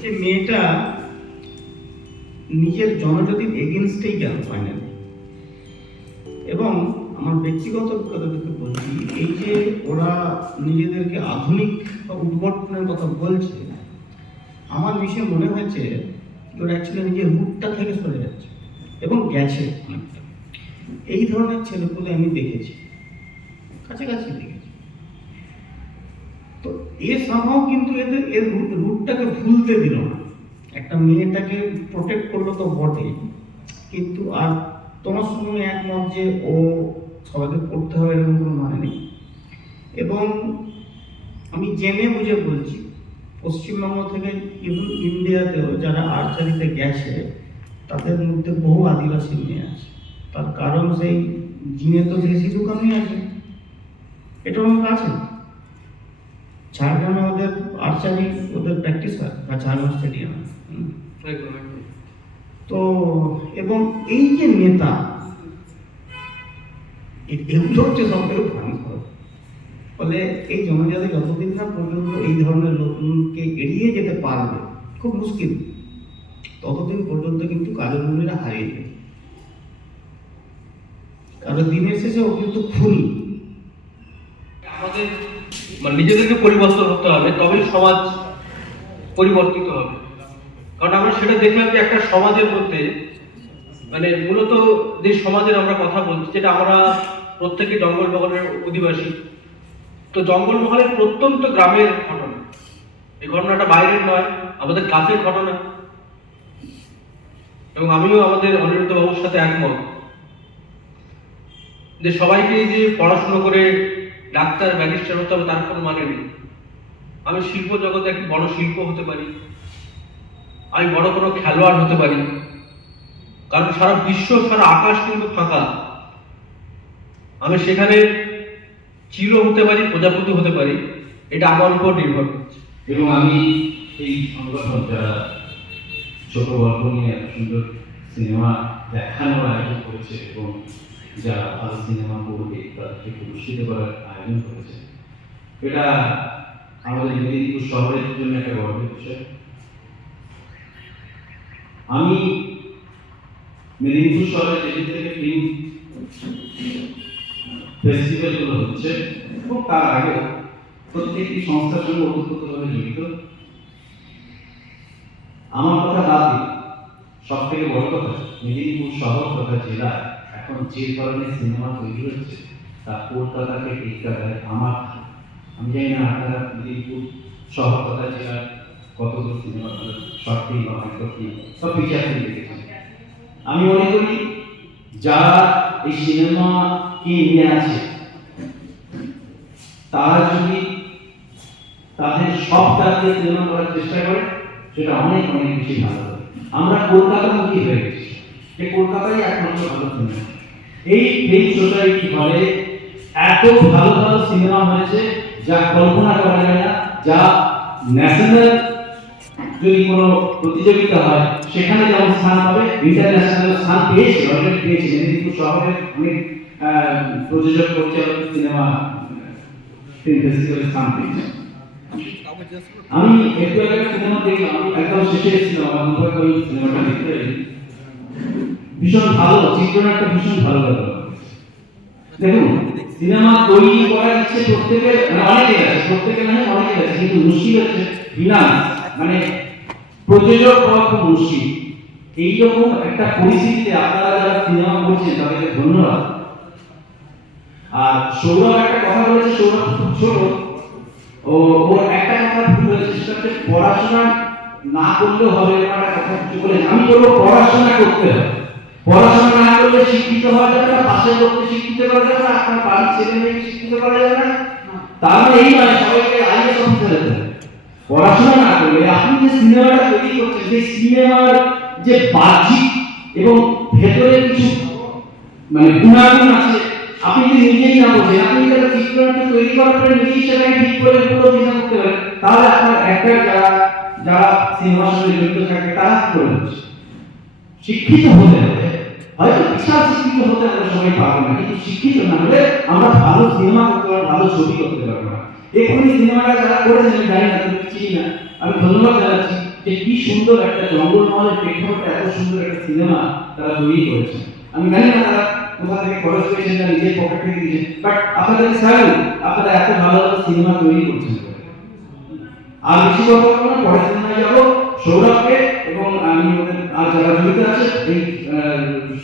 যে মেয়েটা নিজের জনজাতির এগেনস্টেই গেল ফাইনালি। এবং আমার ব্যক্তিগত অভিজ্ঞতা থেকে বলছি, এই যে ওরা নিজেদেরকে আধুনিক বা উদ্বর্তনের কথা বলছে, আমার বিষয়ে মনে হয়েছে ওরা অ্যাকচুয়ালি নিজের রুটটা থেকে সরে যাচ্ছে এবং গেছে অনেকটা। এই ধরনের ছেলেপুলে আমি দেখেছি, কাছাকাছি দেখেছি। তো এ সামহাও কিন্তু এর রুটটাকে ভুলতে দিল না। একটা মেয়েটাকে প্রোটেক্ট করলো তো বটে, কিন্তু আর তোমার সঙ্গে একমত যে ও সবাইকে পড়তে হবে এরকম কোনো মানে নেই। এবং আমি জেনে বুঝে বলছি, পশ্চিমবঙ্গ থেকে ইভেন ইন্ডিয়াতেও যারা আর্চারিতে গেছে তাদের মধ্যে বহু আদিবাসী মেয়ে আছে। তার কারণ সেই জিনে তো দেশি দোকানই আছে, এটা আমার আছে। ঝাড়গ্রামে ওদের আর্চারি ওদের প্র্যাকটিস হয়, বা ঝাড়গ্রাম স্টেডিয়ামে। তো এবং এই যে নেতা, এগুলো হচ্ছে সব থেকে ভয়ঙ্কর। ফলে এই জনজাতি যতদিন না পর্যন্ত এই ধরনের লোককে এড়িয়ে যেতে পারবে, খুব মুশকিল, ততদিন পর্যন্ত কিন্তু কাজের মূল্যটা হারিয়ে যাবে। কারণ দিনের শেষে ও কিন্তু খুনি। আমাদের নিজেদেরকে পরিবর্তন হতে হবে, তবেই সমাজ পরিবর্তিত হবে। কারণ আমরা সেটা দেখলাম যে একটা সমাজের মধ্যে মূলত যে সমাজের আমরা কথা বলছি, যেটা আমরা প্রত্যেকে জঙ্গলমহলের অধিবাসী। তো জঙ্গলমহলের প্রত্যন্ত গ্রামের ঘটনা, এই ঘটনাটা বাইরের নয়, আমাদের কাছের ঘটনা। এবং আমিও আমাদের অনিরুদ্ধ বাবুর সাথে একমত যে সবাইকে যে পড়াশুনো করে ডাক্তার ব্যারিস্টার হতে হবে তার কোনো মানে নেই। আমি শিল্প জগতে একটি বড় শিল্প হতে পারি, আমি বড় কোনো খেলোয়াড় হতে পারি, কারণ সারা বিশ্ব সারা আকাশ কিন্তু ফাঁকা। আমি সেখানে চির হতে পারি, প্রজাপতি হতে পারি, এটা আমার উপর নির্ভর করছে। এবং আমি এই সংগঠন যারা ছোট গল্প নিয়ে এত সুন্দর সিনেমা দেখানোর আয়োজন করেছে এবং যারা ভালো সিনেমা করবে তাদেরকে পুরস্কৃত করার আয়োজন করেছে, এটা আমাদের মেদিনীপুর শহরের জন্য একটা গর্বের বিষয়। আমি মেদিনীপুর শহরে যেদিন থেকে ফিল্ম ফেস্টিভ্যালগুলো হচ্ছে এবং তার আগে প্রত্যেকটি সংস্থার সঙ্গে ওতপ্রোতভাবে জড়িত। আমার কথা দাবি, সব থেকে বড় কথা, মেদিনীপুর শহর তথা জেলা এখন যে ধরনের সিনেমা তৈরি হচ্ছে তা কলকাতাকে টেক্কা দেয় আমার। আমি জানি না আপনারা মেদিনীপুর শহর তথা জেলার কতগুলো সিনেমা শর্ট ফিল্ম বা মাইক্রো ফিল্ম সব ফিচার ফিল্ম দেখেছেন। আমি মনে করি যারা এই সিনেমাকে নিয়ে আছে তারা যদি তাদের সব তাকে সিনেমা করার চেষ্টা করে সেটা অনেক অনেক বেশি ভালো হবে। আমরা কলকাতামুখী হয়ে গেছি যে কলকাতায় একমাত্র ভালো সিনেমা। এই ফিল্ম সোসাইটি হলে এত ভালো ভালো সিনেমা হয়েছে যা কল্পনা করা যায় না, যা ন্যাশনাল যদি কোনো প্রতিযোগিতা হয় সেখানে যেমন স্থান পাবে, ইন্টারন্যাশনাল স্থান পেয়েছে, অলরেডি পেয়েছে। মেদিনীপুর শহরের অনেক প্রযোজক পরিচালক সিনেমা ফিল্ম ফেস্টিভ্যালে স্থান পেয়েছে। আমি একটু আগে সিনেমা দেখলাম, একদম শেষে সিনেমা সিনেমাটা দেখতে ভীষণ ভালো, চিত্রনাট্য ভীষণ ভালো লাগলো। দেখুন, সিনেমা তৈরি করার ইচ্ছে প্রত্যেকের অনেকের আছে, প্রত্যেকের মানে অনেকের আছে, কিন্তু মুশকিল হচ্ছে ফিনান্স, প্রযোজক হওয়া খুব মুশকিল। এইরকম একটা পরিস্থিতিতে আপনারা যারা সিনেমা করছেন তাদেরকে ধন্যবাদ। আর সৌরভ একটা কথা বলেছে, সৌরভ খুব ছোট, ওর একটা কথা ভুল হয়েছে। হচ্ছে পড়াশোনা না করলেও হবে না, একটা কথা কিছু বলে আমি বলবো পড়াশোনা করতে হবে। পড়াশোনা না করলে শিক্ষিত হওয়া যাবে না, পাশের লোককে শিক্ষিত করা যাবে না, আপনার বাড়ির ছেলে মেয়েকে শিক্ষিত করা যাবে না। তাহলে এই নয় সবাইকে আইএস অফিসার হতে হবে। পড়াশোনা না করলে আপনি যে সিনেমাটা তৈরি করছেন, সেই সিনেমার যে বাহ্যিক এবং ভেতরে কিছু মানে গুণাগুণ আছে, আপনি যদি নিজেই না বোঝেন, আপনি যদি চিত্রনাট্য তৈরি করার পরে নিজেই সেটাকে ঠিক করে পুরো চিন্তা করতে পারেন, তাহলে আপনার অ্যাক্টর যারা সিনেমার সঙ্গে জড়িত থাকে তারা কি করে হচ্ছে? শিক্ষিত হতে হবে। হয়তো বিশাল শিক্ষিত হতে আমরা সবাই পারবো না, কিন্তু শিক্ষিত না হলে আমরা ভালো সিনেমা করতে পারবো, ভালো ছবি করতে পারবো না। এখনই সিনেমাটা যারা করেছেন আমি জানি না, তাদের চিনি না, আমি ধন্যবাদ জানাচ্ছি যে কি সুন্দর একটা জঙ্গলমহলের প্রেক্ষাপটে এত সুন্দর একটা সিনেমা তারা তৈরি করেছে। আমি জানি না তারা কোথা থেকে খরচ পেয়েছেন না নিজের পকেট থেকে দিয়েছেন, বাট আপনাদের স্যালুট, আপনারা এত ভালো ভালো সিনেমা তৈরি করছেন। আর বেশি কথা বলবো না, পরের সিনেমায় যাবো সৌরভকে এবং আমি ওদের আর যারা জড়িত আছে এই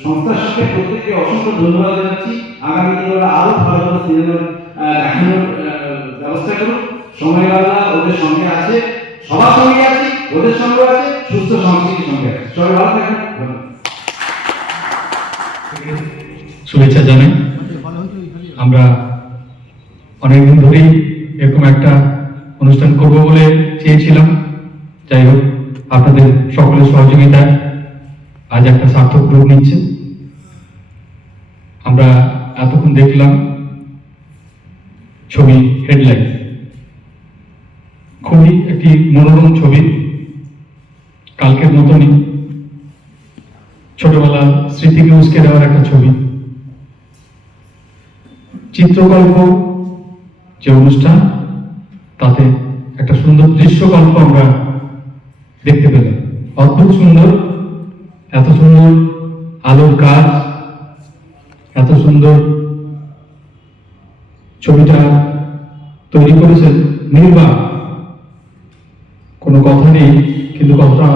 সংস্থার সাথে প্রত্যেককে অসংখ্য ধন্যবাদ জানাচ্ছি। আগামী দিনে ওরা আরো ভালো ভালো সিনেমা দেখানোর ব্যবস্থা করুন। সময় বাংলা ওদের সঙ্গে আছে, সবার সঙ্গে আছে, ওদের সঙ্গে আছে, সুস্থ সংস্কৃতির সঙ্গে আছে। সবাই ভালো থাকবেন। শুভেচ্ছা জানাই। আমরা অনেকদিন ধরেই এরকম একটা অনুষ্ঠান করব বলে চেয়েছিলাম। যাই হোক, আপনাদের সকলের সহযোগিতায় আজ একটা সার্থক রূপ নিচ্ছে। আমরা এতক্ষণ দেখলাম ছবি হেডলাইন, খুবই একটি মনোরম ছবি, কালকের মতনই ছোটবেলার স্মৃতিকে উস্কে দেওয়ার একটা ছবি। চিত্রকল্প যে অনুষ্ঠান, তাতে একটা সুন্দর দৃশ্যকল্প আমরা দেখতে পেলাম। অদ্ভুত সুন্দর, এত সুন্দর আলোর কাজ, এত সুন্দর ছবিটা তৈরি করেছেন নির্বাক। কোনো কথা নেই, কিন্তু কথা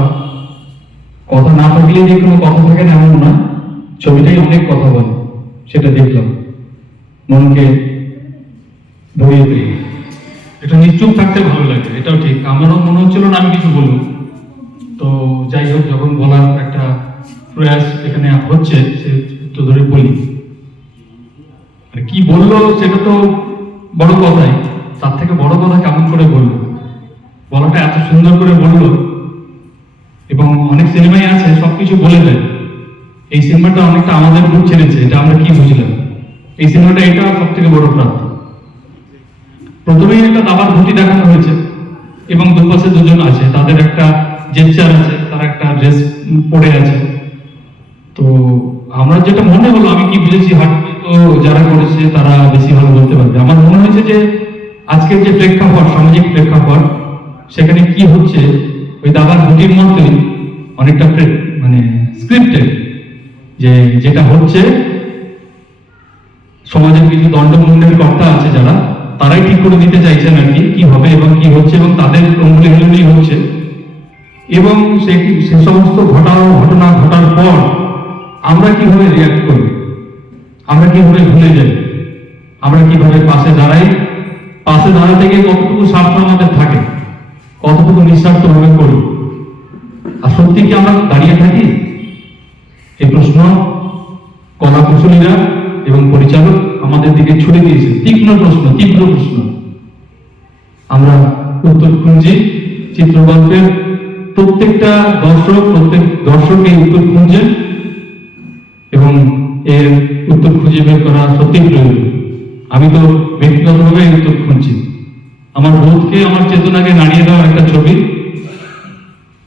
না থাকলে যে কোনো কথা থাকে না এমন না, ছবিটাই অনেক কথা বলে, সেটা দেখলাম, মনকে ভরিয়ে দিই। এটা নিশ্চুপ থাকতে ভালো লাগে, এটাও ঠিক। আমারও মনে হচ্ছিল না আমি কিছু বলবো, তো যাই হোক, যখন বলার একটা প্রয়াস এখানে হচ্ছে সে তো ধরে বলি। আর কি বললো সেটা তো বড় কথাই, তার থেকে বড় কথা কেমন করে বললো, বলাটা এত সুন্দর করে বললো। এবং অনেক সিনেমাই আছে সবকিছু বলে দেয়, এই সিনেমাটা অনেকটা আমাদের বুক ছেড়েছে, এটা আমরা কি বুঝলাম। এই সিনেমাটা এটা সব থেকে বড় প্রাপ্তি। প্রথমেই একটা দাবার ঘুঁটি দেখানো হয়েছে এবং দুপাশে দুজন আছে, তাদের একটা জেস্চার আছে, তারা একটা ড্রেস পরে আছে। তো আমার যেটা মনে হলো, আমি কি বুঝেছি, তো যারা করেছে তারা বেশি ভালো বলতে পারবে। আমার মনে হয়েছে যে আজকের যে প্রেক্ষাপট, সামাজিক প্রেক্ষাপট, সেখানে কি হচ্ছে ওই দাবার ঘুঁটির মধ্যে অনেকটা মানে স্ক্রিপ্টেড, যে যেটা হচ্ছে সমাজের কিছু দণ্ডমুণ্ডের কর্তা আছে যারা, তারাই ঠিক করে দিতে চাইছেন আর কি হবে এবং কি হচ্ছে, এবং তাদের অঙ্গুলি হেলুলি হচ্ছে। এবং সে সমস্ত ঘটনা ঘটার পর আমরা কিভাবে রিয়াক্ট করি, আমরা কিভাবে ভুলে যাই, আমরা কিভাবে পাশে দাঁড়াই, পাশে দাঁড়াতে গিয়ে কতটুকু স্বার্থ আমাদের থাকে, কতটুকু নিঃস্বার্থভাবে করি, আর সত্যি কি আমরা দাঁড়িয়ে থাকি? এই প্রশ্ন কলা কুশলীরা এবং পরিচালক আমাদের দিকে ছুড়ে দিয়েছে, তীক্ষ্ণ প্রশ্ন, তীব্র প্রশ্ন। আমরা উত্তর খুঁজি। চিত্রগল্পের প্রত্যেক দর্শক এই উত্তর খুঁজছেন এবং এর উত্তর খুঁজে বের করা সত্যি প্রয়োজন। আমি তো ব্যক্তিগতভাবে এই উত্তর খুঁজছি। আমার বোধকে, আমার চেতনাকে নাড়িয়ে দেওয়া একটা ছবি।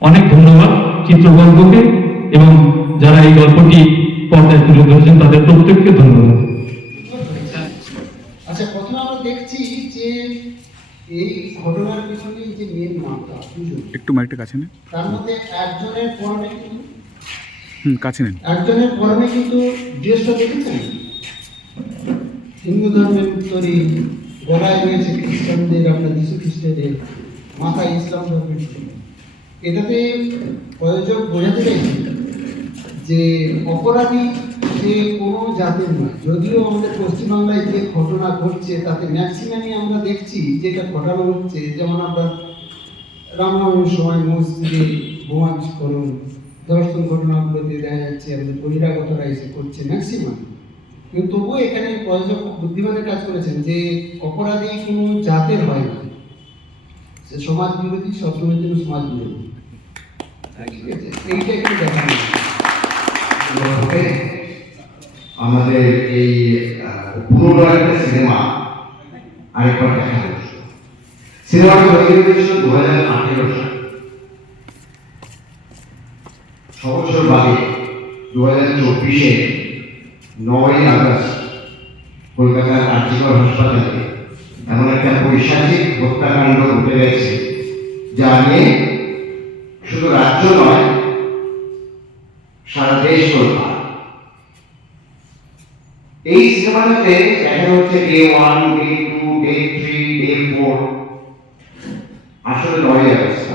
অনেক ধন্যবাদ চিত্রগল্পকে এবং যারা এই গল্পটি পর্দায় তুলে ধরেছেন তাদের প্রত্যেককে ধন্যবাদ। আচ্ছা, প্রথমে আমরা দেখছি যে এই ঘটনার পিছনে যে মেন নামটা একটু মাইকটা কাছে নেন। তার মধ্যে একজনের পরনে কিন্তু কাছে নেন। একজনের পরনে কিন্তু ড্রেসটা দেখেছেন হিন্দু ধর্মের তৈরি, গলায় রয়েছে খ্রিস্টানদের, আপনার যীশু খ্রিস্টানদের, মাথায় ইসলাম ধর্মের ছবি। এটাতে প্রয়োজক বোঝাতে চাইছে যে অপরাধী যে কোনো জাতের নয়। যদিও আমাদের পশ্চিমবাংলায় যে ঘটনা ঘটছে তাতে ম্যাক্সিমামই আমরা দেখছি যেটা ঘটানো হচ্ছে, যেমন আমরা রামনবমীর সময় মসজিদে বোমা বিস্ফোরণ, ধর্ষণ ঘটনাগুলোতে দেখা যাচ্ছে আমাদের বহিরাগতরা এসে করছে ম্যাক্সিমাম। কিন্তু তবুও এখানে প্রযোজক বুদ্ধিমানের কাজ করেছেন যে অপরাধী কোনো জাতের হয় না, সে সমাজ বিরোধী, সবসময়ের জন্য সমাজ বিরোধী। ঠিক আছে, এইটা একটু দেখানো। ওকে, আমাদের এই পুরোনো একটা সিনেমা আরেকবার দেখা হচ্ছে। সিনেমাটা তৈরি হয়েছিল 2018 সালে। 6 বছর বাদে 2024-এ 9ই আগস্ট কলকাতার আর্জিকর হাসপাতালে এমন একটা পৈশাচিক হত্যাকাণ্ড ঘটে গেছে, যা নিয়ে শুধু রাজ্য নয়, সারা দেশ তোলপাড়। এই সিনেমাটাতে দেখা হচ্ছে ডে 1, ডে 2, ডে 3, ডে 4। আসলে 9ই আগস্ট,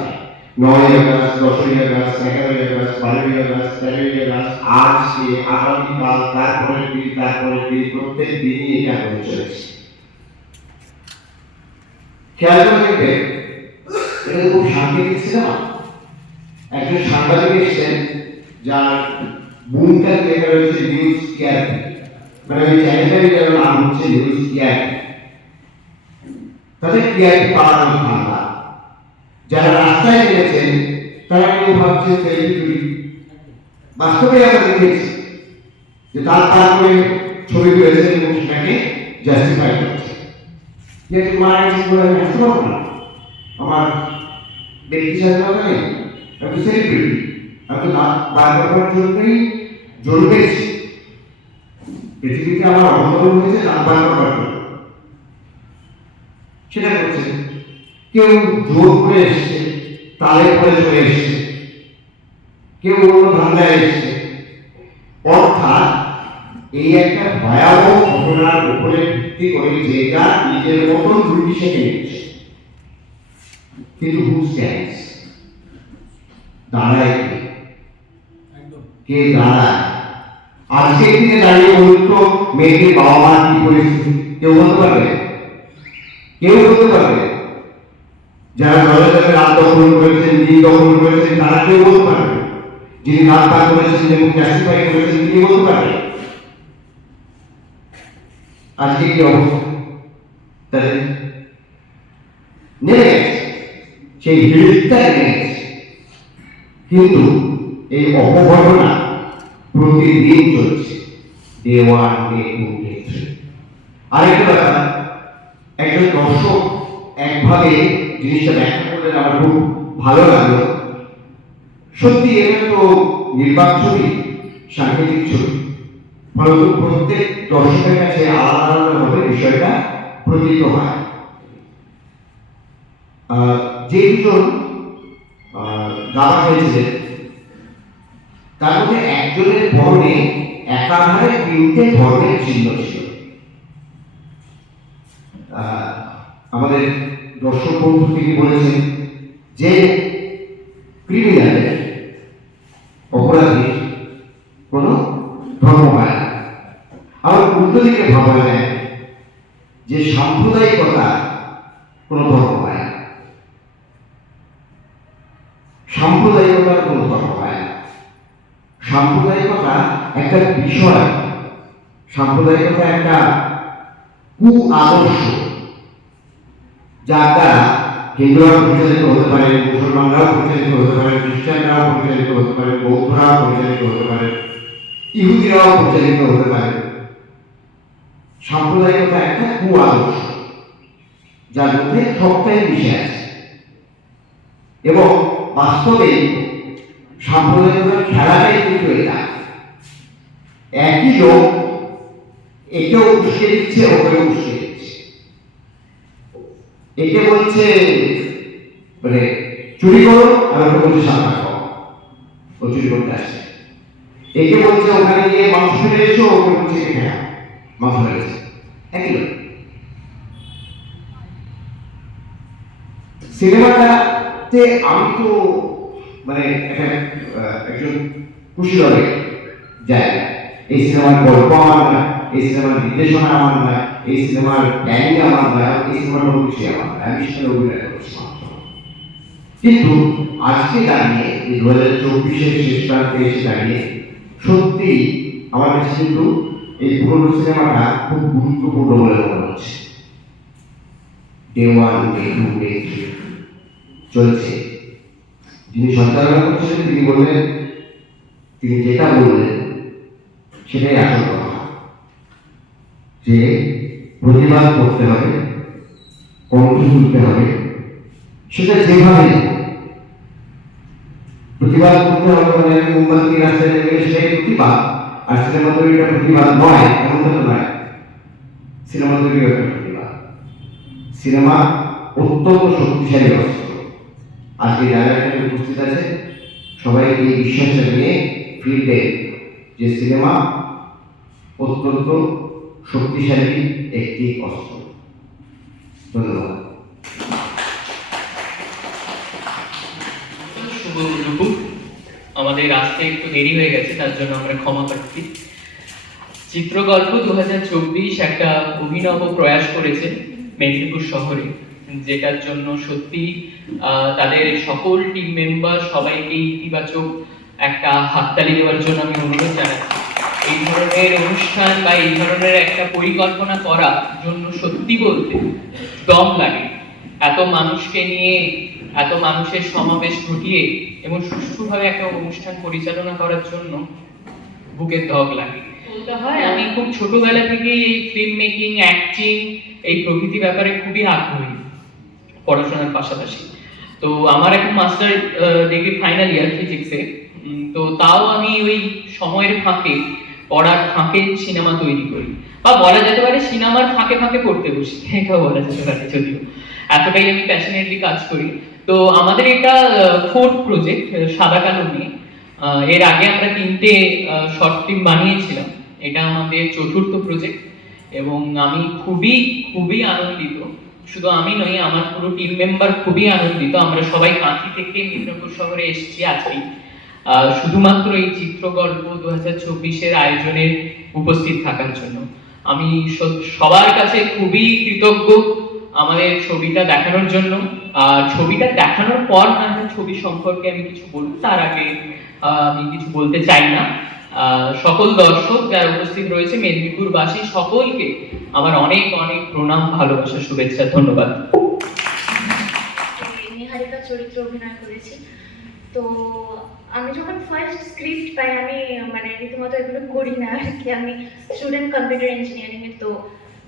9ই আগস্ট, 10ই আগস্ট, 11ই আগস্ট, 12ই আগস্ট, 13ই আগস্ট, আজকে, আগামীকাল, তারপরের দিন, প্রত্যেক দিনই এটা হয়ে চলেছে। খেয়াল করে দেখবেন, এটা খুব সাংকেতিক সিনেমা। একজন সাংবাদিক এসেছেন, যার বুমটা লেখা রয়েছে নিউজ টিআরপি, মানে ওই চ্যানেলের নাম হচ্ছে নিউজ টিআরপি। তাদের টিআরপি পাওয়ানোর ধান্দা। যারা রাস্তায় নেমেছেন তারা কেউ ভাবছে সেলফি তুলি। বাস্তবে আমরা দেখেছি যে তারপরে ছবি তুলেছেন এবং সেটাকে জাস্টিফাই করছে। যেহেতু মারা গেছে বলে আমি আসতে পারবো না, আমার ব্যক্তি স্বাধীনতা নেই, আমি সেলিব্রিটি, আমি তো বার করার জন্যই জন্মেছি। পৃথিবীতে আমার অবতরণ হয়েছে নাম বার করার জন্য, সেটা করছে। কেউ জোর করে এসছে, তালের পরে চলে এসছে, কেউ অন্য ধান্দায় এসছে। অর্থাৎ এই একটা ভয়াবহ ঘটনার উপরে ভিত্তি করে যে যা নিজের মতন রুটি শেখে নিচ্ছে। কিন্তু হু স্ট্যান্ডস, দাঁড়ায় কে দাঁড়ায়? আজকে দিনে দাঁড়িয়ে বলুন তো, মেয়েটির বাবা মার কি পরিস্থিতি কেউ বলতে পারবে? কেউ বলতে পারবে? যারা দলে দলে রাত দখল করেছেন, দিন দখল করেছেন, তারা কেউ বলতে পারবে? যিনি রাত পার করেছেন এবং জাস্টিফাই করেছেন, তিনি বলতে পারবে? আজকে কি অবস্থা? তাদের নেমে গেছে, সেই ভিড়টা নেমে গেছে। কিন্তু এই অপঘটনা প্রতিদিন চলছে, ডে 1, ডে 2, ডে 3। আরেকটা ব্যাপার, একজন দর্শক একভাবে জিনিসটা ব্যাখ্যা করলেন, আমার খুব ভালো লাগলো। সত্যি এটা তো নির্বাক ছবি, সাংকেতিক ছবি, ফলত প্রত্যেক দর্শকের কাছে আলাদা আলাদাভাবে বিষয়টা প্রতীত হয়। যে দুজন দাবা হয়েছিলেন তার মধ্যে একজনের পরনে একাধারে 3টে ধর্মের চিহ্ন ছিল। আমাদের দর্শক বন্ধু তিনি বলেছেন যে ক্রিমিনালের, অপরাধীর কোন ধর্ম হয় না। আবার উল্টো দিকে ভাবা যায় যে সাম্প্রদায়িকতা কোন ধর্ম হয় না, সাম্প্রদায়িকতার কোন ধর্ম হয় না। সাম্প্রদায়িকতা একটা বিষয়, সাম্প্রদায়িকতা একটা আদর্শ, যার দ্বারা হিন্দুরাও পরিচালিত হতে পারে, মুসলমানরাও পরিচালিত হতে পারে, খ্রিস্টানরাও পরিচালিত হতে পারে, বৌদ্ধরাও পরিচালিত হতে পারে, ইহুদিরাও পরিচালিত হতে পারে। সাম্প্রদায়িকতা একটা আদর্শ, যার মধ্যে সবটাই মিশে আছে। এবং বাস্তবে সাম্প্রদায়িকতার খেলাটাই কিন্তু এটা। একই লোক একেও উস্কে দিচ্ছে, ওকেও উস্কে দিচ্ছে। একে বলছে মানে চুরি করো, আর ওকে বলছে সাঁতার করো, ও চুরি করতে আসছে। একে বলছে ওখানে গিয়ে মাংস ফেলে এসো, ওকে বলছে এখানে মাংস ফেলেছে। একই লোক। সিনেমাটাতে আমি তো মানে একজন কুশীলবে যাই। এই সিনেমার গল্প আমার নয়, এই সিনেমার নির্দেশনা আমার নয়, এই সিনেমার প্ল্যানিং আমার নয়, এই সিনেমার কোনো কিছুই আমার নয়। আমি সেখানে অভিনয় করছি মাত্র। কিন্তু আজকে দাঁড়িয়ে এই 2024-এর শেষ প্রান্তে এসে দাঁড়িয়ে সত্যি আমার কাছে কিন্তু এই পুরনো সিনেমাটা খুব গুরুত্বপূর্ণ বলে মনে হচ্ছে। ডে 1, ডে 2, ডে 3 চলছে। যিনি সঞ্চালনা করছিলেন তিনি বললেন, তিনি যেটা বললেন সেটাই আসল কথা, যে প্রতিবাদ করতে হবে, কণ্ঠ তুলতে হবে, সেটা যেভাবে প্রতিবাদ করতে হবে। মানে মোমবাতি রাস্তায় নেমে সেটাই প্রতিবাদ, আর সিনেমা তৈরিটা প্রতিবাদ নয় এমনটা তো নয়। সিনেমা তৈরি একটা প্রতিবাদ। সিনেমা অত্যন্ত শক্তিশালী অস্ত্র। আজকে যারা এখানে উপস্থিত আছে সবাইকে এই বিশ্বাসটা নিয়ে ফিরতে যে সিনেমা অত্যন্ত শক্তিশালী একটি অস্ত্র। ধন্যবাদ। শুভ দুপুর। আমাদের আসতে একটু দেরি হয়ে গেছে, তার জন্য আমরা ক্ষমা প্রার্থী। চিত্রগল্প 2024 একটা অভিনব প্রয়াস করেছে মেদিনীপুর শহরে, যেটার জন্য সত্যি তাদের সকল টিম মেম্বার সবাইকে ইতিবাচক একটা হাততালি দেওয়ার জন্য আমি অনুরোধ জানাচ্ছি। এই ধরনের অনুষ্ঠান বা এই ধরনের একটা পরিকল্পনা করার জন্য সত্যি বলতে দম লাগে। এত মানুষকে নিয়ে, এত মানুষের সমাবেশ ঘটিয়ে এবং সুষ্ঠুভাবে একটা অনুষ্ঠান পরিচালনা করার জন্য বুকের ধক লাগে। বলতে হয় আমি খুব ছোটবেলা থেকেই এই ফিল্ম মেকিং, অ্যাক্টিং এই প্রভৃতি ব্যাপারে খুবই আগ্রহী পড়াশোনার পাশাপাশি। তো আমার এখন মাস্টার ডিগ্রি ফাইনাল ইয়ার ফিজিক্সে। তো তাও আমি ওই সময়ের ফাঁকে, পড়ার ফাঁকে সিনেমা তৈরি করি, বা বলা যেতে পারে সিনেমার ফাঁকে ফাঁকে পড়তে বসি, এটাও বলা যেতে পারে। যদিও এতটাই আমি প্যাশনেটলি কাজ করি। তো আমাদের এটা 4th প্রজেক্ট সাদা কালো নিয়ে। এর আগে আমরা 3টে শর্ট ফিল্ম বানিয়েছিলাম, এটা আমাদের 4th প্রজেক্ট এবং আমি খুবই খুবই আনন্দিত। শুধু আমি নই, আমার পুরো টিম মেম্বার খুবই আনন্দিত। আমরা সবাই কাঁথি থেকে মেদিনীপুর শহরে এসেছি আজকেই শুধুমাত্র এই চিত্রগল্প 2024-এর আয়োজনে উপস্থিত থাকার জন্য। আমি সবার কাছে খুবই কৃতজ্ঞ আমাদের ছবিটা দেখানোর জন্য। ছবিটা দেখানোর পর ছবি সম্পর্কে আমি কিছু বলবো, তার আগে আমি কিছু বলতে চাই না। সকল দর্শক যারা উপস্থিত রয়েছে, মেদিনীপুরবাসী সকলকে আমার অনেক অনেক প্রণাম, ভালোবাসা, শুভেচ্ছা, ধন্যবাদ। নিহারিকা চরিত্রে অভিনয় করেছি। তো আমি যখন ফার্স্ট স্ক্রিপ্ট পাই, আমি মানে রীতিমতো এগুলো করি না আর কি, আমি স্টুডেন্ট কম্পিউটার ইঞ্জিনিয়ারিং এর। তো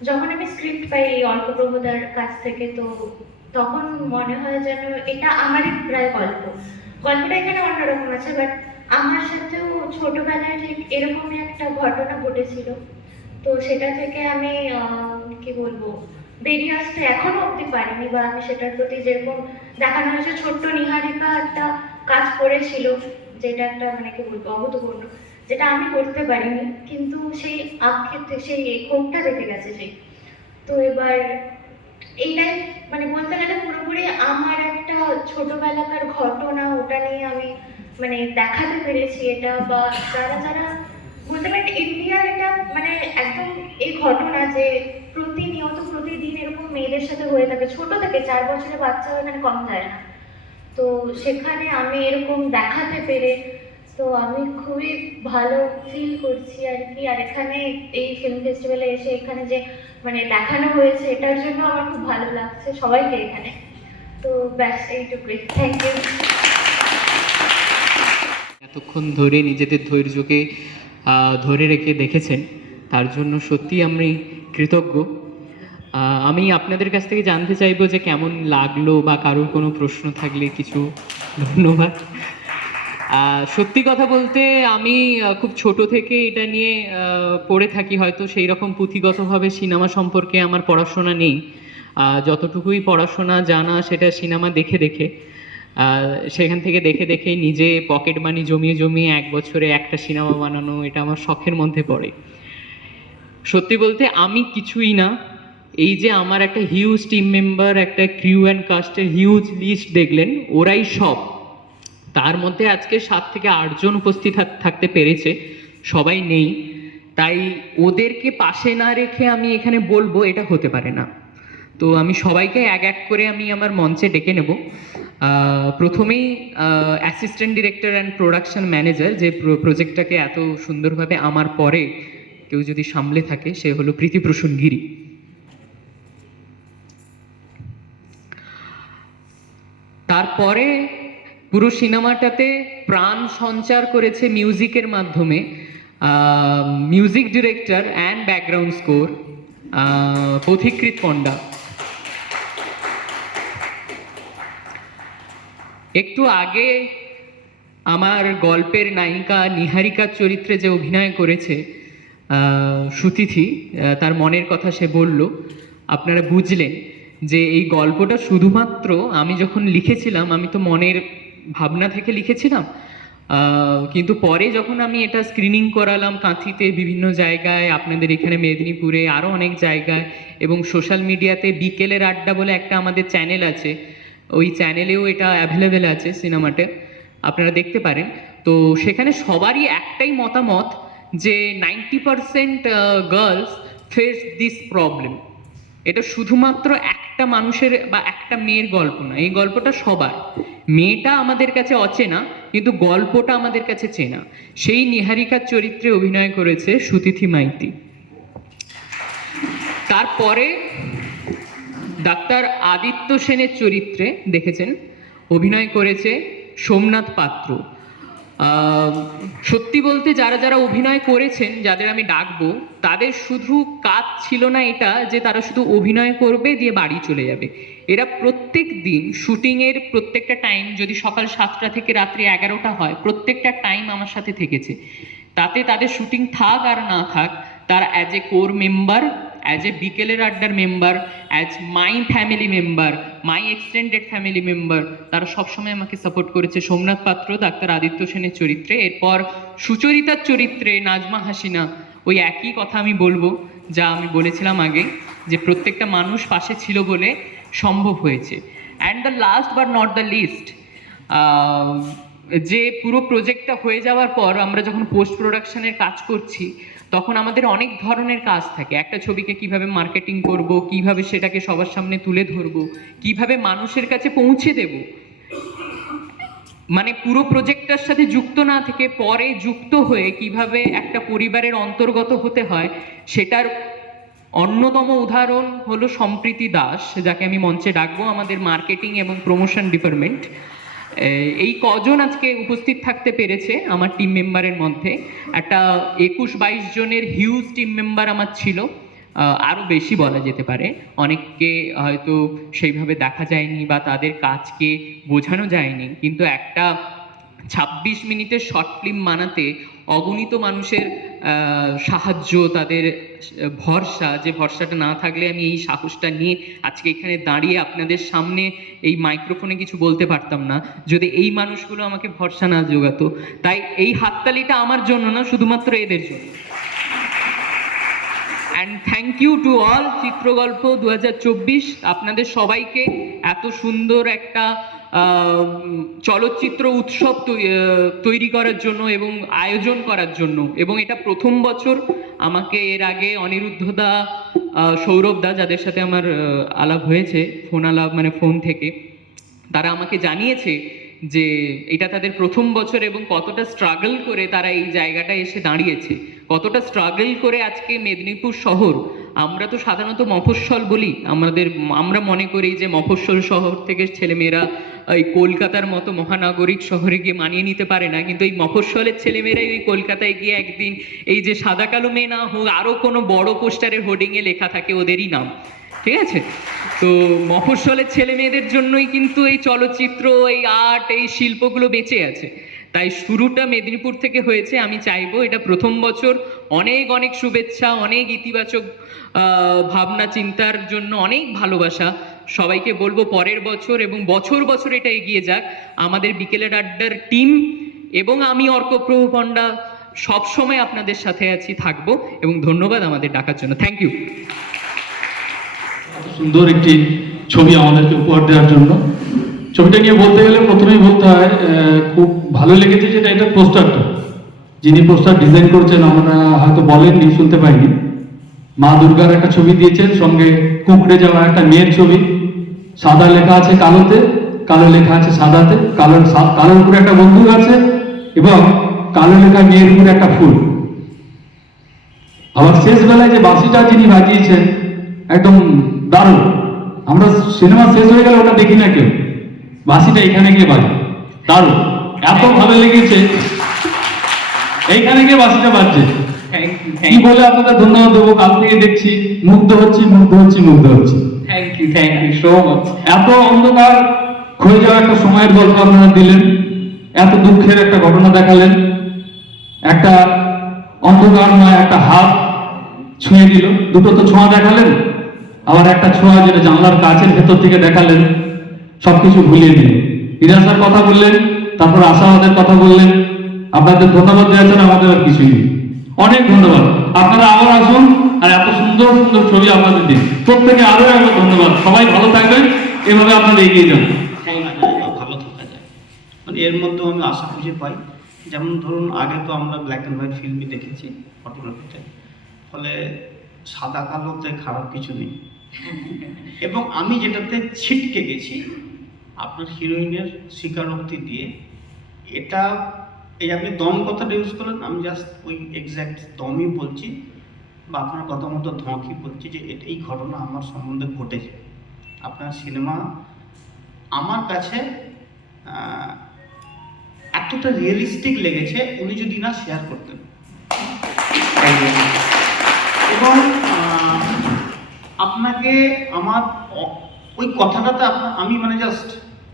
যখন আমি স্ক্রিপ্ট পাই অল্প প্রভুদার কাছ থেকে, তো তখন মনে হয় যেন এটা আমারই প্রায় গল্পটা এখানে অন্যরকম আছে, বাট আমার সাথেও ছোটবেলায় ঠিক এরকমই একটা ঘটনা ঘটেছিল। তো সেটা থেকে আমি কি বলবো, বেরিয়ে আসতে এখনো অবধি পারিনি, বা আমি সেটার প্রতি যেরকম দেখানো হয়েছে ছোট্ট নিহারিকা একটা কাজ করেছিল, যেটা একটা মানে কি বলবো অভূতপূর্ণ, যেটা আমি করতে পারিনি, কিন্তু সেই আক্ষেপে সেই ক্ষোভটা দেখে গেছে সেই। তো এবার এইটাই মানে বলতে গেলে পুরোপুরি আমার একটা ছোটবেলাকার ঘটনা, ওটা নিয়ে আমি মানে দেখাতে পেরেছি এটা। বা যারা যারা বলতে পারেন ইন্ডিয়ার এটা মানে একদম এই ঘটনা যে প্রতিনিয়ত প্রতিদিন এরকম মেয়েদের সাথে হয়ে থাকে, ছোট থেকে 4 বছরের বাচ্চাও এখানে কম যায় না। তো সেখানে আমি এরকম দেখাতে পেরে তো আমি খুবই ভালো ফিল করছি আর কি। আর এখানে এই ফিল্ম ফেস্টিভ্যালে এসে এখানে যে মানে দেখানো হয়েছে, এটার জন্য আমার খুব ভালো লাগছে সবাইকে এখানে। তো ব্যাস এইটুকুই, থ্যাংক ইউ। এতক্ষণ ধরে নিজেদের ধৈর্যকে ধরে রেখে দেখেছেন, তার জন্য সত্যি আমি কৃতজ্ঞ। আমি আপনাদের কাছ থেকে জানতে চাইবো যে কেমন লাগলো, বা কারোর কোনো প্রশ্ন থাকলে কিছু। ধন্যবাদ। সত্যি কথা বলতে আমি খুব ছোট থেকে এটা নিয়ে পড়ে থাকি, হয়তো সেই রকম পুঁথিগতভাবে সিনেমা সম্পর্কে আমার পড়াশোনা নেই। যতটুকুই পড়াশোনা জানা সেটা সিনেমা দেখে দেখে, সেখান থেকে দেখে দেখে নিজে পকেট মানি জমিয়ে জমিয়ে 1 বছরে একটা সিনেমা বানানো, এটা আমার শখের মধ্যে পড়ে। সত্যি বলতে আমি কিছুই না, এই যে আমার একটা হিউজ টিম মেম্বার, একটা ক্রিউ অ্যান্ড কাস্টের হিউজ লিস্ট দেখলেন, ওরাই সব। তার মধ্যে আজকে 7 থেকে 8 জন উপস্থিত থাকতে পেরেছে, সবাই নেই। তাই ওদেরকে পাশে না রেখে আমি এখানে বলবো, এটা হতে পারে না। তো আমি সবাইকে এক এক করে আমি আমার মঞ্চে ডেকে নেব। প্রথমেই assistant director and production manager, যে প্রজেক্টটাকে এত সুন্দরভাবে আমার পরে কেউ যদি সামলে থাকে সে হলো প্রীতিপ্রসূন গিরি। তারপরে পুরো সিনেমাটাতে প্রাণ সঞ্চার করেছে মিউজিকের মাধ্যমে music director and background score Pathikrit Panda. একটু আগে আমার গল্পের নায়িকা নিহারিকার চরিত্রে যে অভিনয় করেছে সুতিথি, তার মনের কথা সে বলল। আপনারা বুঝলেন যে এই গল্পটা শুধুমাত্র আমি যখন লিখেছিলাম, আমি তো মনের ভাবনা থেকে লিখেছিলাম, কিন্তু পরে যখন আমি এটা স্ক্রিনিং করালাম কাঁথিতে, বিভিন্ন জায়গায়, আপনাদের এখানে মেদিনীপুরে, আরও অনেক জায়গায়, এবং সোশ্যাল মিডিয়াতে বিকেলের আড্ডা বলে একটা আমাদের চ্যানেল আছে, ওই চ্যানেলেও এটা অ্যাভেলেবেল আছে সিনেমাটা, আপনারা দেখতে পারেন। তো সেখানে সবারই একটাই মতামত যে 90% গার্লস ফেস দিস প্রবলেম। এটা শুধুমাত্র একটা মানুষের বা একটা মেয়ের গল্প না, এই গল্পটা সবার। মেয়েটা আমাদের কাছে অচেনা, কিন্তু গল্পটা আমাদের কাছে চেনা। সেই নিহারিকার চরিত্রে অভিনয় করেছে সুতিথি মাইতি। তারপরে ডাক্তার আদিত্য সেনের চরিত্রে দেখেছেন অভিনয় করেছে সোমনাথ পাত্র। সত্যি বলতে যারা যারা অভিনয় করেছেন, যাদের আমি ডাকবো, তাদের শুধু কাজ ছিল না এটা যে তারা শুধু অভিনয় করবে দিয়ে বাড়ি চলে যাবে। এরা প্রত্যেক দিন শুটিংয়ের প্রত্যেকটা টাইম, যদি সকাল 7টা থেকে রাত্রি 11টা হয়, প্রত্যেকটা টাইম আমার সাথে থেকেছে। তাতে তাদের শুটিং থাক আর না থাক, তারা as a core member, as a বিকেলের আড্ডার member, as my family member, my extended family member, তারা সবসময় আমাকে সাপোর্ট করেছে। সোমনাথ পাত্র ডাক্তার আদিত্য সেনের চরিত্রে। এরপর সুচরিতার চরিত্রে নাজমা হাসিনা, ওই একই কথা আমি বলবো যা আমি বলেছিলাম আগে, যে প্রত্যেকটা মানুষ পাশে ছিল বলে সম্ভব হয়েছে। And the last but not the least, যে পুরো প্রজেক্টটা হয়ে যাওয়ার পর আমরা যখন পোস্ট প্রোডাকশনের কাজ করছি, তখন আমাদের অনেক ধরনের কাজ থাকে। একটা ছবিকে কিভাবে মার্কেটিং করব, কিভাবে সেটাকে সবার সামনে তুলে ধরবো, কিভাবে মানুষের কাছে পৌঁছে দেব, মানে পুরো প্রজেক্টটার সাথে যুক্ত না থেকে পরে যুক্ত হয়ে কিভাবে একটা পরিবারের অন্তর্গত হতে হয়, সেটার অন্যতম উদাহরণ হলো সম্প্রীতি দাস, যাকে আমি মঞ্চে ডাকবো, আমাদের মার্কেটিং এবং প্রমোশন ডিপার্টমেন্ট। এই কজন আজকে উপস্থিত থাকতে পেরেছে আমার টিম মেম্বারের মধ্যে। একটা 21-22 জনের হিউজ টিম মেম্বার আমার ছিল, আরও বেশি বলা যেতে পারে। অনেককে হয়তো সেইভাবে দেখা যায়নি বা তাদের কাজকে বোঝানো যায়নি, কিন্তু একটা 26 মিনিটের শর্ট ফিল্ম বানাতে অগণিত মানুষের সাহায্য, তাদের ভরসা, যে ভরসাটা না থাকলে আমি এই সাহসটা নিয়ে আজকে এখানে দাঁড়িয়ে আপনাদের সামনে এই মাইক্রোফোনে কিছু বলতে পারতাম না, যদি এই মানুষগুলো আমাকে ভরসা না জোগাতো। তাই এই হাততালিটা আমার জন্য না, শুধুমাত্র এদের জন্য। And thank you to all Chitragalpo 2024, আপনাদের সবাইকে এত সুন্দর একটা চলচ্চিত্র উৎসব তৈরি করার জন্য এবং আয়োজন করার জন্য। এবং এটা প্রথম বছর। আমাকে এর আগে অনিরুদ্ধদা, সৌরভদা, যাদের সাথে আমার আলাপ হয়েছে, ফোন আলাপ মানে ফোন থেকে, তারা আমাকে জানিয়েছে যে এটা তাদের প্রথম বছর এবং কতটা স্ট্রাগল করে তারা এই জায়গাটায় এসে দাঁড়িয়েছে, কতটা স্ট্রাগল করে আজকে মেদিনীপুর শহর। আমরা তো সাধারণত মফস্বল বলি, আমরা মনে করি যে মফস্বল শহর থেকে ছেলেমেয়েরা এই কলকাতার মতো মহানগরিক শহরে গিয়ে মানিয়ে নিতে পারে না, কিন্তু এই মফস্বলের ছেলেমেয়েরাই ওই কলকাতায় গিয়ে একদিন এই যে সাদা কালো মেয়ে না হোক, আরও কোনো বড় পোস্টারের হোর্ডিংয়ে লেখা থাকে ওদেরই নাম, ঠিক আছে? তো মফস্বলের ছেলে মেয়েদের জন্যই কিন্তু এই চলচ্চিত্র, এই আর্ট, এই শিল্পগুলো বেঁচে আছে। তাই শুরুটা মেদিনীপুর থেকে হয়েছে। আমি চাইবো এটা প্রথম বছর, অনেক অনেক শুভেচ্ছা, অনেক ইতিবাচক ভাবনা চিন্তার জন্য অনেক ভালোবাসা। সবাইকে বলবো পরের বছর এবং বছর বছর এটা এগিয়ে যাক। আমাদের বিকেলের আড্ডার টিম এবং আমি অর্কপ্রভ পণ্ডা সবসময় আপনাদের সাথে আছি, থাকবো। এবং ধন্যবাদ আমাদের ডাকার জন্য। Thank you. সুন্দর একটি ছবি আমাদেরকে উপহার দেওয়ার জন্য। ছবিটা নিয়ে বলতে গেলে প্রথমেই বলতে হয় খুব ভালো লেগেছে যেটা এটা পোস্টারটা, যিনি পোস্টার ডিজাইন করেছেন আমরা হয়তো বলেননি, শুনতে পাইনি। মা দুর্গার একটা ছবি দিয়েছেন, সঙ্গে কুঁকড়ে যাওয়া একটা মেয়ের ছবি, সাদা লেখা আছে কালোতে, কালো লেখা আছে সাদাতে, কালোর উপরে একটা বন্দুক আছে এবং কালো লেখা মেয়ের উপরে একটা ফুল। আবার শেষ বেলায় যে বাঁশিটা যিনি বাজিয়েছেন একদম দারুণ। আমরা সিনেমা শেষ হয়ে গেলে ওটা দেখি না কেউ, বাঁশিটা এখানে গিয়ে বাজে, দারুণ, এত ভালো লেগেছে। এইখানে গিয়ে বাঁশিটা বাজছে, কি বলে আপনাদের ধন্যবাদ দেবো। কাল থেকে দেখছি, মুগ্ধ হচ্ছি। Thank you so much. এত অন্ধকার হয়ে যাওয়া একটা সময়ের গল্প আপনারা দিলেন, এত দুঃখের একটা ঘটনা দেখালেন, একটা অন্ধকারময় একটা হাত ছুঁয়ে দিল, দুটো তো ছোঁয়া দেখালেন, আবার একটা ছোঁয়া যেটা জানলার কাচের ভেতর থেকে দেখালেন, সবকিছু ভুলিয়ে দিল। ইরাসার কথা বললেন, তারপর আশাবাদের কথা বললেন। আপনাদের ধন্যবাদ দেওয়ার জন্য আমাদের আর কিছুই নেই, অনেক ধন্যবাদ। আপনারা আবার আসুন আর এত সুন্দর সুন্দর ছবি আপনাদের দিন। প্রত্যেকে আরো একবার ধন্যবাদ। সবাই ভালো থাকবেন, এভাবে আপনারা এগিয়ে যান। ভালো থাকা যায়, মানে এর মধ্যেও আমি আশা খুঁজে পাই। যেমন ধরুন, আগে তো আমরা ব্ল্যাক অ্যান্ড হোয়াইট ফিল্মই দেখেছি ফটোগ্রাফিতে, ফলে সাদা কালোতে খারাপ কিছু নেই। এবং আমি যেটাতে ছিটকে গেছি আপনার হিরোইনের স্বীকারোক্তি দিয়ে, এটা এই আপনি দম কথাটা ইউজ করলেন, আমি জাস্ট ওই এক্স্যাক্ট দমই বলছি, বা আপনার কথা মতো ধোঁয়াকি বলছি যে এই ঘটনা আমার সম্বন্ধে ঘটেছে। আপনার সিনেমা আমার কাছে এতটা রিয়েলিস্টিক লেগেছে, উনি যদি না শেয়ার করতেন। এবং আপনাকে আমার ওই কথাটাতে আমি মানে জাস্ট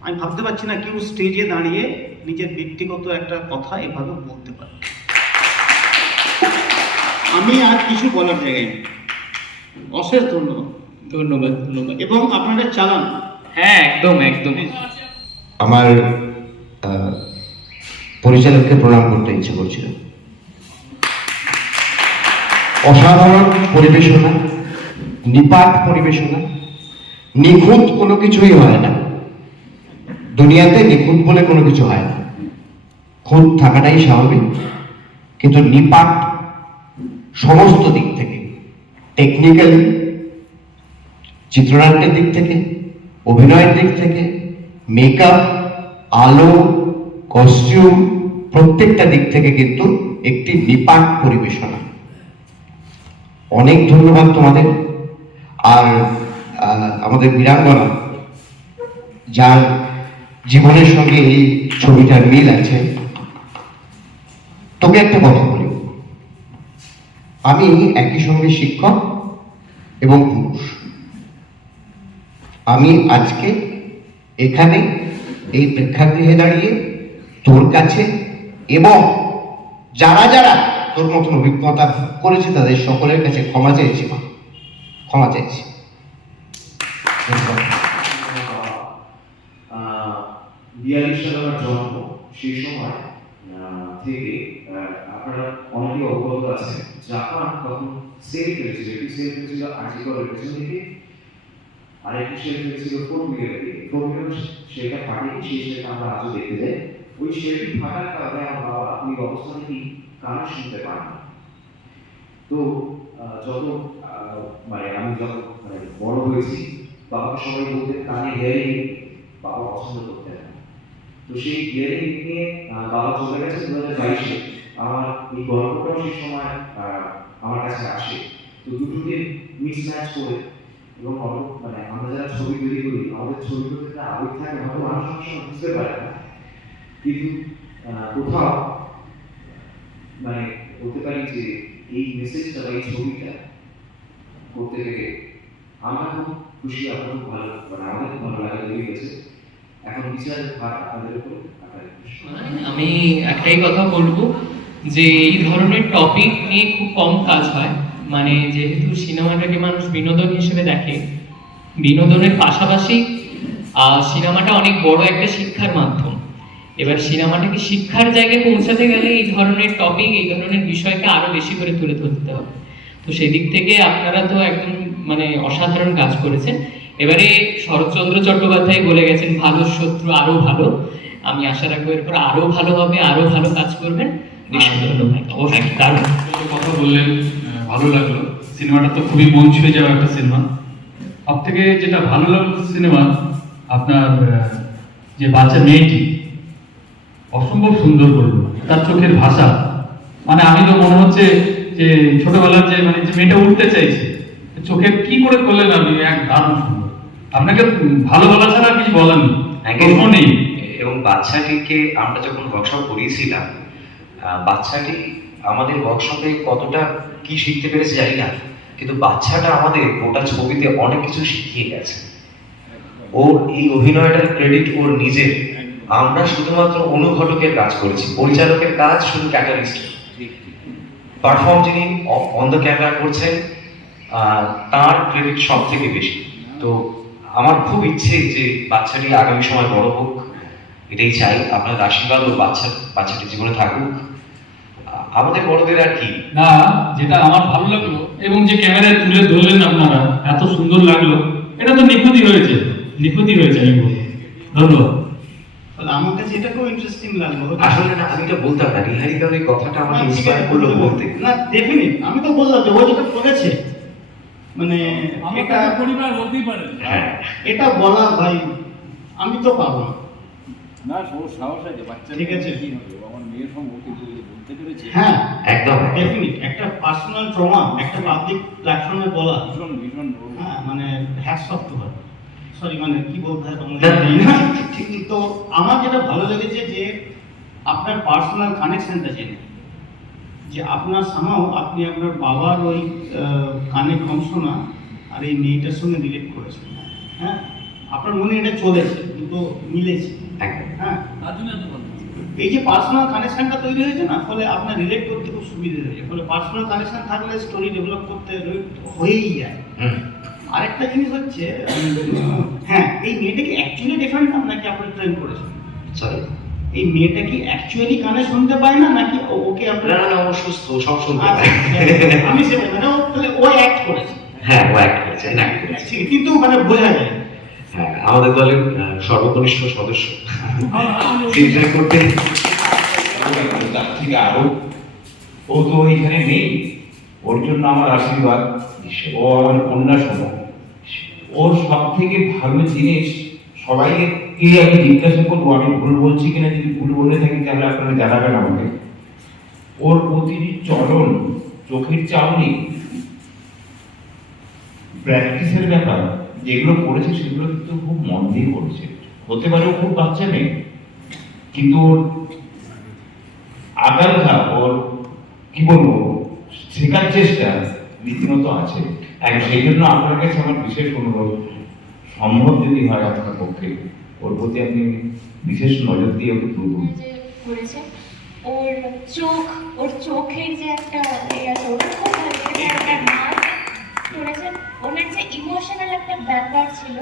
আমি ভাবতে পারছি না কেউ স্টেজে দাঁড়িয়ে নিজের ব্যক্তিগত একটা কথা এভাবে বলতে পারে। আমি আর কিছু বলার জায়গায় নেই। অশেষ ধন্যবাদ। ধন্যবাদ। এবং আপনারা চালান। হ্যাঁ, একদম। আমার পরিচালককে প্রণাম করতে ইচ্ছে করছিল। অসাধারণ পরিবেশনা, নিপাট পরিবেশনা, নিখুঁত কোনো কিছুই হয় না দুনিয়াতে, নিখুঁত বলে কোনো কিছু হয় না, খুঁত থাকাটাই স্বাভাবিক, কিন্তু নিপাট সমস্ত দিক থেকে, টেকনিক্যালি, চিত্রনাট্যের দিক থেকে, অভিনয়ের দিক থেকে, মেকআপ, আলো, কস্টিউম, প্রত্যেকটা দিক থেকে কিন্তু একটি নিপাট পরিবেশনা। অনেক ধন্যবাদ তোমাদের। আর আমাদের বীরাঙ্গনা, যার জীবনের সঙ্গে এই ছবিটার মিল আছে, তোকে একটা কথা বলি, আমি একই সঙ্গে শিক্ষক এবং পুরুষ। আমি আজকে এখানে এই প্রেক্ষাগৃহে দাঁড়িয়ে তোর কাছে এবং যারা যারা তোর মতন অভিজ্ঞতা করেছে তাদের সকলের কাছে ক্ষমা চাইছি। বিয়াল্লিশ সালে আমার জন্ম, সেই সময় থেকে আপনারা অনেকে অবগত আছে, জাপান তখন সেল ফেলেছিল, একটি সেল ফেলেছিল আর্টিকলের পেছন দিকে, আরেকটি সেল ফেলেছিল ফোর্ট উইলিয়ামের দিকে। ফোর্ট উইলিয়াম সেটা ফাটেনি, সেই সেলটা আমরা আজও দেখতে যাই। ওই সেলটি ফাটার কারণে আমার বাবা ওই অবস্থা থেকেই কানে শুনতে পান না। তো যত আমি যত বড় হয়েছি, বাবাকে সবাই বলতে কানে হিয়ারিং, বাবা পছন্দ করতেন না। তো সেই হিয়ারিং নিয়ে বাবা চলে গেছে 2022-এ। আমার এই গল্পটাও সেই সময় আমার কাছে আসে। তো দুটোকে মিসম্যাচ করে, এবং আমরা যারা ছবি তৈরি করি, আমাদের ছবির প্রতি একটা আবেগ থাকে, হয়তো মানুষ অনেক সময় বুঝতে পারে না, কিন্তু কোথাও বলতে পারি যে এই মেসেজটা বা এই ছবিটা করতে পেরে আমরা খুব খুশি, আপনার খুব ভালো, আমাদের খুব ভালো লাগা তৈরি হয়েছে। এখন বিচারের ভার আপনাদের উপরে। আমি একটাই কথা বলবো যে এই ধরনের টপিক নিয়ে খুব কম কাজ হয়। যেহেতু সিনেমাটাকে মানুষ বিনোদন হিসেবে দেখে, বিনোদনের পাশাপাশি সিনেমাটা অনেক বড় একটা শিক্ষার মাধ্যম। এবার সিনেমাটাকে শিক্ষার জায়গায় পৌঁছাতে গেলে এই ধরনের টপিক, এই ধরনের বিষয়কে আরো বেশি করে তুলে ধরতে হবে। তো সেদিক থেকে আপনারা তো একদম অসাধারণ কাজ করেছেন। এবারে শরৎচন্দ্র চট্টোপাধ্যায় বলে গেছেন, ভালো শত্রু আরো ভালো। আমি আশা রাখবো এরপর আরো ভালো হবে, আরো ভালো কাজ করবেন। অবশ্যই দারুণ কথা বললেন, ভালো লাগলো। সিনেমাটা তো খুবই মন ছুঁয়ে যাওয়া একটা সিনেমা। সব থেকে যেটা ভালো লাগলো সিনেমা, আপনার যে বাচ্চা মেয়েটি অসম্ভব সুন্দর করলো, তার চোখের ভাষা, মানে আমি তো মনে হচ্ছে যে ছোটবেলার যে মানে যে মেয়েটা উঠতে চাইছে, চোখের কি করে করলেন আপনি, এক দারুণ সুন্দর। আপনাকে ভালো বলা ছাড়া আর কিছু বলার নেই, প্রশ্ন নেই। এবং বাচ্চাটিকে আমরা যখন ওয়ার্কশপ করিয়েছিলাম, বাচ্চাটি আমাদের ওয়ার্কশপে কতটা কি শিখতে পেরেছে জানি না, কিন্তু বাচ্চাটা আমাদের গোটা ছবিতে অনেক কিছু শিখিয়ে গেছে। ওর এই অভিনয়টার ক্রেডিট ওর নিজের। আমরা শুধুমাত্র অনুঘটকের কাজ করেছি, পরিচালকের কাজ শুধু ক্যাটালিস্ট। পারফর্ম যিনি অন দ্য ক্যামেরা করছেন তার ক্রেডিট সব থেকে বেশি। তো আমার খুব ইচ্ছে যে বাচ্চাটি আগামী সময় বড় হোক, এটাই চাই। আপনার আশীর্বাদ ও বাচ্চাটি জীবনে থাকুক। আমাদের বড়দের আর কি না, যেটা আমার ভালো লাগলো এবং যে ক্যামেরায় তুলে ধরলেন আপনারা, এত সুন্দর লাগলো, এটা তো নিখুঁতই হয়েছে, নিখুঁতই হয়েছে আমি বলবো। ধন্যবাদ। তাহলে আমার কাছে এটা খুব ইন্টারেস্টিং লাগলো। আসলে না, আমি এটা বলতাম না, নিহারিকার এই কথাটা আমাকে না, ঠিক ইন্সপায়ার আছে, করলো বলতে। না ডেফিনিট, আমি তো বললাম যে ও যেটা করেছে মানে এটা পরিবার বলতেই পারে। হ্যাঁ, এটা বলা ভাই আমি তো পাবো না। না, ওর সাহস আছে, বাচ্চা ঠিক আছে। কি হবে, আমার মেয়ের সম্পর্কে বলতে পেরেছে। হ্যাঁ একদম ডেফিনিট, একটা পার্সোনাল ট্রমা একটা পাবলিক প্ল্যাটফর্মে বলা, ভীষণ ভীষণ হ্যাঁ মানে hats off to her. Sorry মানে কি বলতে হয় তোমাকে না, জানি না। ঠিক, তো আমার যেটা ভালো লেগেছে যে আপনার পার্সোনাল কানেকশনটা জেনে, যে আপনার সামাও আপনি আপনার বাবার ওই কানের অংশ না আর এই মেয়েটার সঙ্গে রিলেট করেছেন। হ্যাঁ আপনার মনে এটা চলেছে কিন্তু মিলেছে। একদম। হ্যাঁ এই যে পার্সোনাল কানেকশনটা তৈরি হয়েছে না, ফলে আপনার রিলেট করতে খুব সুবিধা হয়েছে। ফলে পার্সোনাল কানেকশন থাকলে স্টোরি ডেভেলপ করতে হয়েই যায়। আরেকটা জিনিস হচ্ছে হ্যাঁ, এই মেয়েটা কি অ্যাকচুয়ালি ডিফারেন্ট নাকি আপনি ট্রেন করেছেন? সরি, এই মেয়েটা কি অ্যাকচুয়ালি কানে শুনতে পায় না নাকি ওকে না আপনার? না না, ও সুস্থ, সব শুনতে আচ্ছা, পায়। আমি সেটা মানে ও অ্যাক্ট করেছে। হ্যাঁ, ও অ্যাক্ট করেছে, enact করেছে। ঠিক, কিন্তু মানে বোঝা যায়। হ্যাঁ, আমাদের দলের সর্বকনিষ্ঠ সদস্য চিন্তা করতে তার থেকে আরো, ও তো এখানে নেই, ওর জন্য আমার আশীর্বাদ। ও আমার কন্যা সমান। ওর সব থেকে ভালো জিনিস, সবাইকে আমি জিজ্ঞাসা করবো, আমি ভুল বলছি কিনা, যদি ভুল বলে থাকি তাহলে আপনারা জানাবেন আমাকে। ওর প্রতিটি চলন, চোখের চাউনি, প্র্যাকটিসের ব্যাপার যেগুলো করেছে সেগুলো কিন্তু খুব মন দিয়ে করেছে। হতে পারে ও খুব বাচ্চা নেই, কিন্তু ওর আকাঙ্ক্ষা, ওর কি বলবো, শেখার চেষ্টা রীতিমতো আছে। সেই জন্য আপনার কাছে আমার বিশেষ অনুরোধ, সম্ভব যদি হয় আপনার পক্ষে ওর প্রতি আপনি বিশেষ নজর দিয়ে ওকে তুলুন। যে করেছে ওর চোখের যে একটা আছে, ওটা খুব ভালো লেগেছে। একটা নাচ করেছেন, ওনার যে ইমোশনাল একটা ব্যাপার ছিল,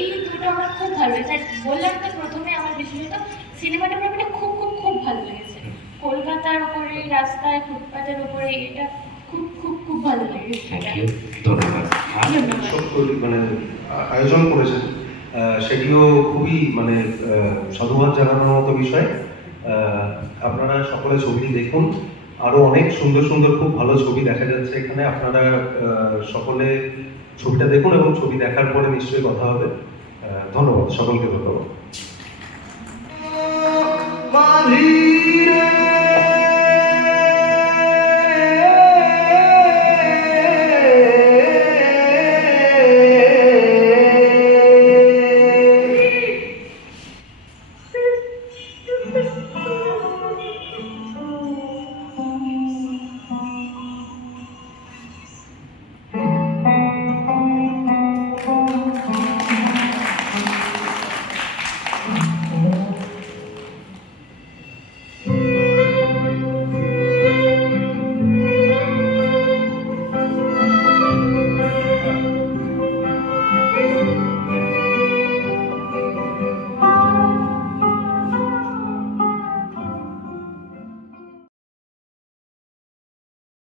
এই দুটো আমার খুব ভালো লেগেছে। আর বললাম তো প্রথমে আমার বিশেষত সিনেমাটা ব্যাপারটা খুব খুব খুব ভালো লেগেছে। কলকাতার উপরে, রাস্তায়, ফুটপাতের উপরে, এটা খুব খুব খুব ভালো লেগেছে। থ্যাংক ইউ, ধন্যবাদ। মানে আয়োজন করেছেন, সেটিও খুবই মানে সাধুবাদ জানানোর মতো বিষয়। আপনারা সকলে ছবিটি দেখুন, আরো অনেক সুন্দর সুন্দর খুব ভালো ছবি দেখা যাচ্ছে এখানে। আপনারা সকলে ছবিটা দেখুন এবং ছবি দেখার পরে নিশ্চয়ই কথা হবে। ধন্যবাদ সকলকে, ধন্যবাদ।